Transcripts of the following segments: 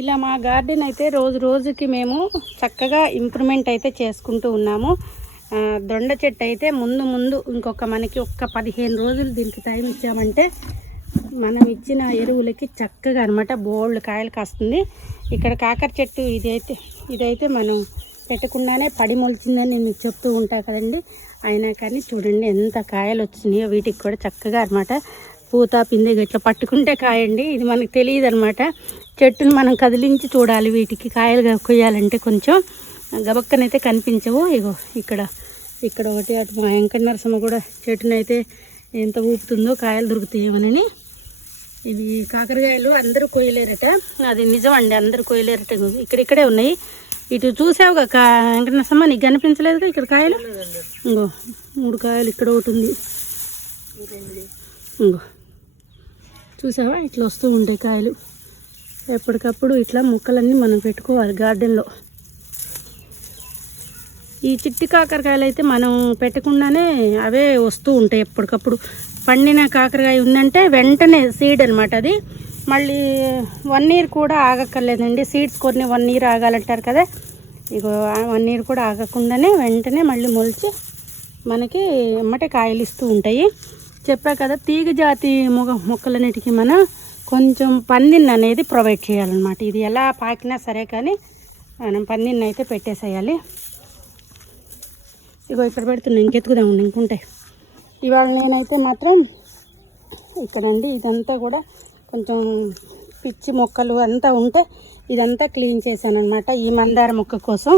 ఇలా మా గార్డెన్ అయితే రోజు రోజుకి మేము చక్కగా ఇంప్రూవ్మెంట్ అయితే చేసుకుంటూ ఉన్నాము. దొండ చెట్టు అయితే ముందు ఇంకొక మనకి 15 రోజులు దీనికి టైం ఇచ్చామంటే మనం ఇచ్చిన ఎరువులకి చక్కగా అనమాట బోల్డ్ కాయలు కాస్తుంది. ఇక్కడ కాకర చెట్టు ఇదైతే మనం పెట్టకుండానే పడి మొలిచిందని నేను మీకు చెప్తూ ఉంటా కదండి. అయినా కానీ చూడండి ఎంత కాయలు వచ్చినాయో. వీటికి కూడా చక్కగా అనమాట పూత పిండి ఇట్లా పట్టుకుంటే కాయండి. ఇది మనకు తెలియదు అనమాట. చెట్టును మనం కదిలించి చూడాలి. వీటికి కాయలు కొయ్యాలంటే కొంచెం గబక్కనైతే కనిపించవు. ఇగో ఇక్కడ ఒకటి అటు మా వెంకట నరసమ్మ కూడా చెట్టునైతే ఎంత ఊపుతుందో కాయలు దొరుకుతాయేమోనని. ఇవి కాకరకాయలు అందరూ కొయ్యలేరట. అది నిజమండి, అందరూ కొయ్యలేరట. ఇక్కడే ఉన్నాయి. ఇటు చూసావుగా వెంకట నరసమ్మ, నీకు కనిపించలేదుగా ఇక్కడ కాయలు? ఇంకో 3 కాయలు ఇక్కడ ఒకటి ఉంది. ఇంకో చూసావా, ఇట్లా వస్తూ ఉంటాయి కాయలు. ఎప్పటికప్పుడు ఇట్లా మొక్కలన్నీ మనం పెట్టుకోవాలి గార్డెన్లో. ఈ చిట్టి కాకరకాయలు అయితే మనం పెట్టకుండానే అవే వస్తూ ఉంటాయి ఎప్పటికప్పుడు. పండిన కాకరకాయ ఉందంటే వెంటనే సీడ్ అనమాట. అది మళ్ళీ 1 ఇయర్ కూడా ఆగక్కర్లేదండి. సీడ్స్ కొన్ని 1 ఇయర్ ఆగాలంటారు కదా. ఇగో 1 ఇయర్ కూడా ఆగకుండానే వెంటనే మళ్ళీ మొలిచి మనకి ఎమ్మటే కాయలు ఇస్తూ ఉంటాయి. చెప్పా కదా, తీగ జాతి మొక్కలన్నిటికీ మనం కొంచెం పందిన్ అనేది ప్రొవైడ్ చేయాలన్నమాట. ఇది ఎలా పాకినా సరే కానీ మనం పందిన్ అయితే పెట్టేసేయాలి. ఇగో ఇక్కడ పెడుతున్నాం, ఇంకెత్తుకుదాం ఇంకుంటాయి. ఇవాళ నేనైతే మాత్రం ఇక్కడండి ఇదంతా కూడా కొంచెం పిచ్చి మొక్కలు అంతా ఉంటే ఇదంతా క్లీన్ చేశాను అనమాట ఈ మందార మొక్క కోసం.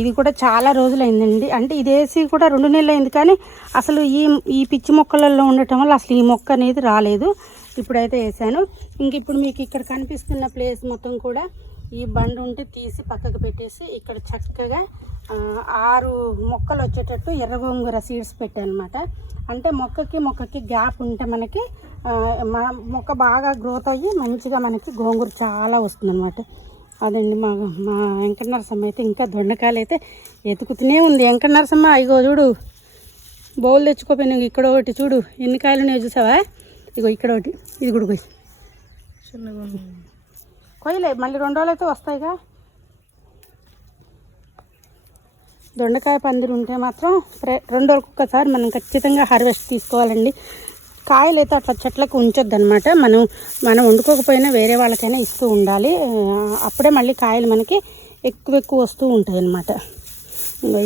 ఇది కూడా చాలా రోజులైందండి. అంటే ఇది వేసి కూడా 2 నెలలు అయింది, కానీ అసలు ఈ పిచ్చి మొక్కలలో ఉండటం వల్ల అసలు ఈ మొక్క అనేది రాలేదు. ఇప్పుడైతే వేసాను. ఇంక ఇప్పుడు మీకు ఇక్కడ కనిపిస్తున్న ప్లేస్ మొత్తం కూడా ఈ బండి ఉంటే తీసి పక్కకు పెట్టేసి ఇక్కడ చక్కగా 6 మొక్కలు వచ్చేటట్టు ఎర్ర గోంగూర సీడ్స్ పెట్టాను అనమాట. అంటే మొక్కకి గ్యాప్ ఉంటే మనకి మొక్క బాగా గ్రోత్ అయ్యి మంచిగా మనకి గోంగూర చాలా వస్తుంది అనమాట. అదండి మా వెంకట నరసమ్మ అయితే ఇంకా దొండకాయలు అయితే ఎతుకుతూనే ఉంది. వెంకట నరసమ్మ ఇగో చూడు, బౌల్ తెచ్చుకోపోయినా ఇక్కడ ఒకటి చూడు ఎన్ని కాయలు ఉన్నాయో చూసావా. ఇగో ఇక్కడ ఒకటి, ఇది కూడా కొయ్యలే, మళ్ళీ 2 రోజులు అయితే వస్తాయిగా. దొండకాయ పందిరి ఉంటే మాత్రం 2 రోజులకు ఒక్కసారి మనం ఖచ్చితంగా హార్వెస్ట్ తీసుకోవాలండి. కాయలు అయితే అట్లా చెట్లకు ఉంచొద్దు అనమాట. మనం వండుకోకపోయినా వేరే వాళ్ళకైనా ఇస్తూ ఉండాలి. అప్పుడే మళ్ళీ కాయలు మనకి ఎక్కువ వస్తూ ఉంటాయి అన్నమాట.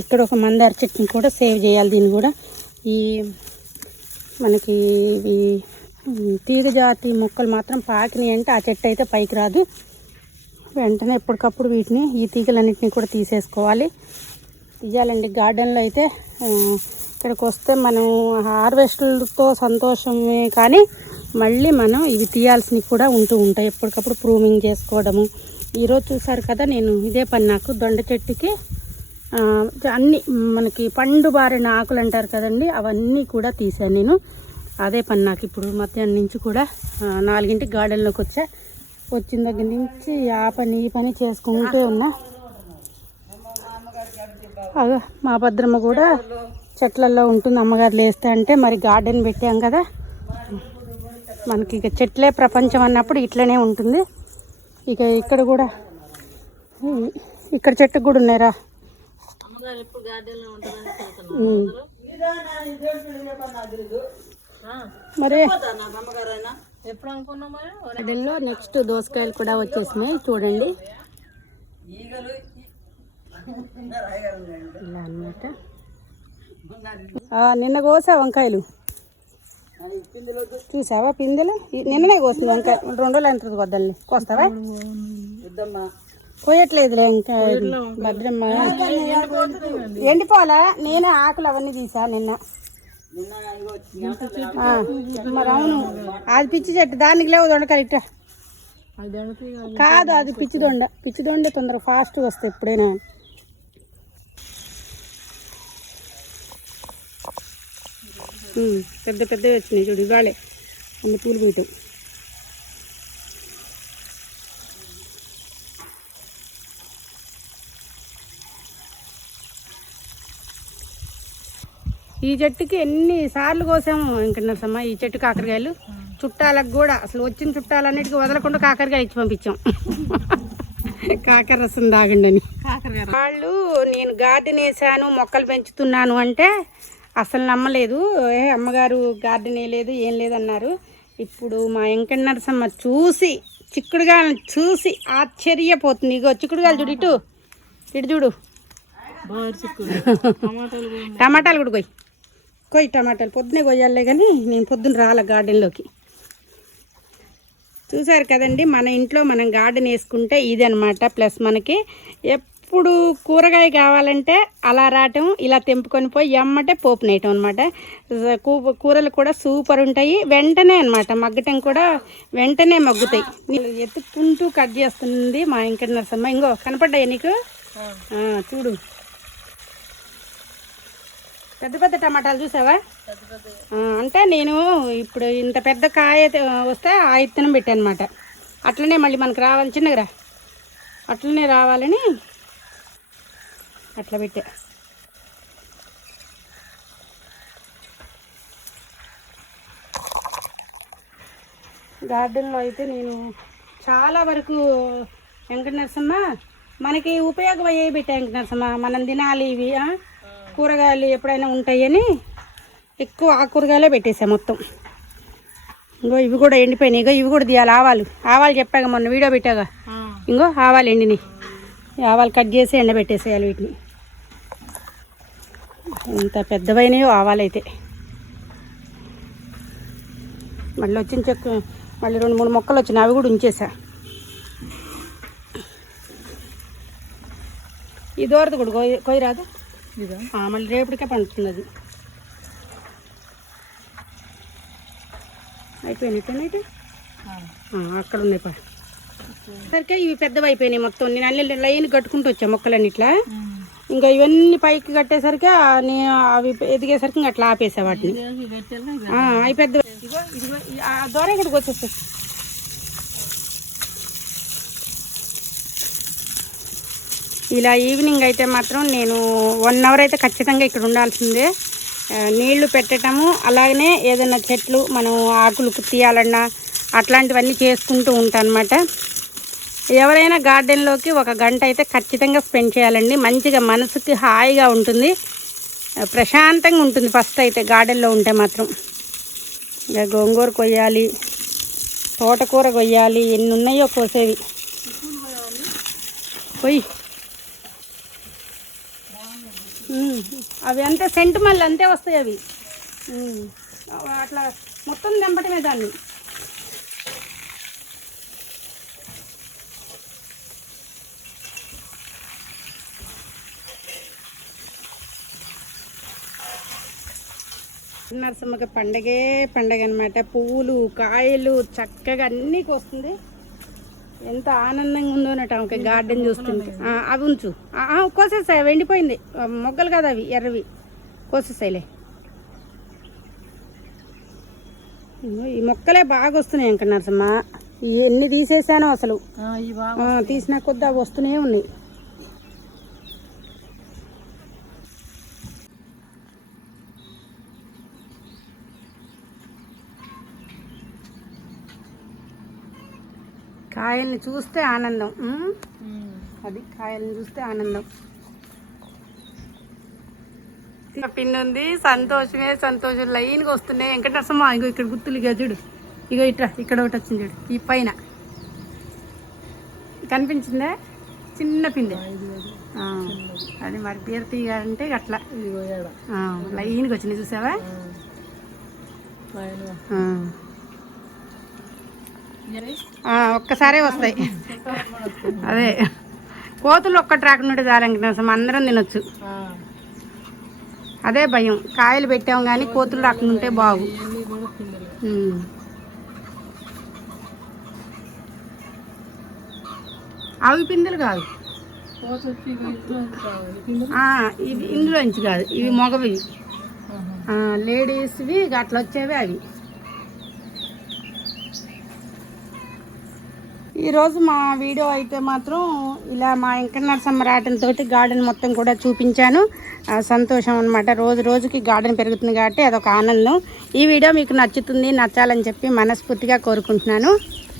ఇక్కడ ఒక మందార చెట్టుని కూడా సేవ్ చేయాలి. దీన్ని కూడా ఈ మనకి ఇవి తీగ జాతి మొక్కలు మాత్రం పాకినాయి అంటే ఆ చెట్టు అయితే పైకి రాదు. వెంటనే ఎప్పటికప్పుడు వీటిని ఈ తీగలన్నింటినీ కూడా తీసేసుకోవాలి. ఇవ్వాలండి. గార్డెన్లో అయితే ఇక్కడికి వస్తే మనం హార్వెస్ట్లతో సంతోషమే, కానీ మళ్ళీ మనం ఇవి తీయాల్సినవి కూడా ఉంటూ ఉంటాయి. ఎప్పటికప్పుడు ప్రూమింగ్ చేసుకోవడము. ఈరోజు చూసారు కదా, నేను ఇదే పని నాకు దొండ చెట్టుకి అన్నీ మనకి పండు బారిన ఆకులు అంటారు కదండి, అవన్నీ కూడా తీసాను నేను. అదే పని నాకు ఇప్పుడు మధ్యాహ్నం నుంచి కూడా 4ంటికి గార్డెన్లోకి వచ్చిన దగ్గర నుంచి ఆ పని ఈ పని చేసుకుంటూ ఉన్నా. అదే మా భద్రమ్మ కూడా చెట్లల్లో ఉంటుంది. అమ్మగారు లేస్తే అంటే మరి గార్డెన్ పెట్టాం కదా, మనకి ఇక చెట్లే ప్రపంచం అన్నప్పుడు ఇట్లనే ఉంటుంది. ఇక ఇక్కడ కూడా ఇక్కడ చెట్టుకు కూడా ఉన్నాయిరా. మరి గార్డెన్లో నెక్స్ట్ దోసకాయలు కూడా వచ్చేసినాయి చూడండి. ఇలా అన్నమాట. నిన్న కోసా వంకాయలు చూసావా, పిందెలు నిన్ననే కోసింది వంకాయ. 2 రోజులు అంటుంది వద్దల్ని కోస్తావా? కోయట్లేదులే ఇంకా భద్రమ్మ. ఎండిపోవాలా? నేనే ఆకులు అవన్నీ తీసా నిన్న. మరి అవును, అది పిచ్చి చెట్టు, దానికి లేవు దొండకాయలు. ఇట్ట కాదు, అది పిచ్చి దొండ తొందరగా ఫాస్ట్గా వస్తాయి ఎప్పుడైనా. పెద్దవి వచ్చినాయి చూడు, ఇవాళే అన్ని పూలు పూతాయి. ఈ చెట్టుకి ఎన్ని సార్లు కోసాము వెంకట నరసమ్మ, ఈ చెట్టు కాకరకాయలు చుట్టాలకు కూడా అసలు వచ్చిన చుట్టాలన్నిటికీ వదలకుండా కాకరకాయ ఇచ్చి పంపించాం. కాకర రసం తాగండి అని. వాళ్ళు నేను గార్డెన్ వేసాను మొక్కలు పెంచుతున్నాను అంటే అసలు నమ్మలేదు. అమ్మగారు గార్డెన్ వేయలేదు ఏం లేదన్నారు. ఇప్పుడు మా వెంకట నరసమ్మ చూసి చిక్కుడుగాయలను చూసి ఆశ్చర్యపోతుంది. ఇగో చిక్కుడుగాయలు చూడు, ఇటు ఇటు చూడు. టమాటాలు కూడా కొయ్యి టమాటాలు పొద్దునే కొయ్యాలే, కానీ నేను పొద్దున రాలే గార్డెన్లోకి. చూసారు కదండి, మన ఇంట్లో మనం గార్డెన్ వేసుకుంటే ఇది అనమాట ప్లస్. మనకి ఎప్పుడు కూరగాయ కావాలంటే అలా రావటం, ఇలా తెంపుకొని పోయి ఎమ్మటే పోపు నేయటం అనమాట. కూరలు కూడా సూపర్ ఉంటాయి, వెంటనే అనమాట మగ్గటం కూడా వెంటనే మగ్గుతాయి. ఎత్తుకుంటూ కట్ చేస్తుంది మా వెంకట నరసమ్మ. ఇంకో కనపడ్డాయి నీకు? చూడు, పెద్ద పెద్ద టమాటాలు చూసావా? అంటే నేను ఇప్పుడు ఇంత పెద్ద కాయ వస్తే ఆ ఇత్తనం పెట్టాను అనమాట. అట్లనే మళ్ళీ మనకు రావాలి, చిన్నగా అట్లనే రావాలని అట్లా పెట్టా. గార్డెన్లో అయితే నేను చాలా వరకు వెంకట నరసమ్మ మనకి ఉపయోగం అయ్యేవి పెట్టా. వెంకట నరసమ్మ మనం తినాలి ఇవి, కూరగాయలు ఎప్పుడైనా ఉంటాయని ఎక్కువ ఆ కూరగాయలే పెట్టేసా మొత్తం. ఇంకో ఇవి కూడా ఎండిపోయినాయి. ఇగో ఇవి కూడా తీయాలి. ఆవాలు చెప్పాక మొన్న వీడియో పెట్టాగా. ఇంకో ఆవాలు ఎండినాయి. ఆవాలు కట్ చేసి ఎండబెట్టేసేయాలి వీటిని. ఇంత పెద్దవైనాయో ఆవాలు అయితే. మళ్ళీ వచ్చిన చెక్కు మళ్ళీ 2-3 మొక్కలు వచ్చినాయి, అవి కూడా ఉంచేసా. ఈ దూరది కూడా కొయ్యరాదు, మళ్ళీ రేపటికే పండుతుంది అది. అయిపోయినట్టు అక్కడ ఉన్నాయి సరికే ఇవి పెద్దవి అయిపోయినాయి మొత్తం. నేను అన్ని లైన్ కట్టుకుంటూ వచ్చా మొక్కలన్నీ ఇట్లా. ఇంకా ఇవన్నీ పైకి కట్టేసరికి అవి ఎదిగేసరికి ఇంకా అట్లా ఆపేసా వాటిని. అవి పెద్ద దూరం ఇక్కడికి వచ్చేస్తాయి. ఇలా ఈవినింగ్ అయితే మాత్రం నేను 1 అవర్ అయితే ఖచ్చితంగా ఇక్కడ ఉండాల్సిందే. నీళ్లు పెట్టడము, అలాగనే ఏదైనా చెట్లు మనం ఆకులు తీయాలన్నా అట్లాంటివన్నీ చేసుకుంటూ ఉంటాను అనమాట. ఎవరైనా గార్డెన్లోకి 1 గంట అయితే ఖచ్చితంగా స్పెండ్ చేయాలండి. మంచిగా మనసుకి హాయిగా ఉంటుంది, ప్రశాంతంగా ఉంటుంది ఫస్ట్ అయితే గార్డెన్లో ఉంటే మాత్రం. ఇక గోంగూర కొయ్యాలి, తోటకూర కొయ్యాలి, ఎన్ని ఉన్నాయో కోసేవి. కొయ్యి అవి అంతే సెంటు మళ్ళీ అంతే వస్తాయి అవి. అట్లా మొత్తం తెంపటమే దాన్ని. నరసమ్మకి పండగే పండగ అనమాట. పువ్వులు కాయలు చక్కగా అన్నీ కోస్తుంది. ఎంత ఆనందంగా ఉందో అన్నట్టు ఆమెకి గార్డెన్ చూస్తుంటే. అవి ఉంచు, కోసేసాయి, ఎండిపోయింది మొగ్గలు కదా అవి ఎర్రవి, కోసేసాయిలే. ఈ మొక్కలే బాగా వస్తున్నాయి వెంకట నరసమ్మ. ఎన్ని తీసేసానో అసలు, తీసిన కొద్ది అవి వస్తూనే ఉన్నాయి. కాయల్ని చూస్తే ఆనందం, అది కాయల్ని చూస్తే ఆనందం. పిన్ ఉంది, సంతోషమే సంతోషం. లైన్గా వస్తున్నాయి వెంకట నరసమ్మ. ఇగో ఇక్కడ గుర్తులు ఇక చూడు, ఇగో ఇట్లా ఇక్కడ ఒకటి వచ్చింది చూడు, ఈ పైన కనిపించిందా చిన్న పిండి. అది మరి బీర తీగ అంటే అట్లా లైన్గా వచ్చినాయి చూసావా. ఒక్కసారే వస్తాయి. అదే కోతులు ఒక్కటి రాకుండా చాలంకసం అందరం తినొచ్చు. అదే భయం, కాయలు పెట్టాము కానీ కోతులు రాకుండా బాగు. అవి పిందెలు కాదు, ఇవి ఇందులోంచి కాదు, ఇవి మగవి లేడీస్వి అట్లా వచ్చేవి. అవి ఈరోజు మా వీడియో అయితే మాత్రం ఇలా మా వెంకట నరసమ్మ రావడంతో గార్డెన్ మొత్తం కూడా చూపించాను. సంతోషం అనమాట. రోజు రోజుకి గార్డెన్ పెరుగుతుంది కాబట్టి అదొక ఆనందం. ఈ వీడియో మీకు నచ్చుతుంది, నచ్చాలని చెప్పి మనస్ఫూర్తిగా కోరుకుంటున్నాను.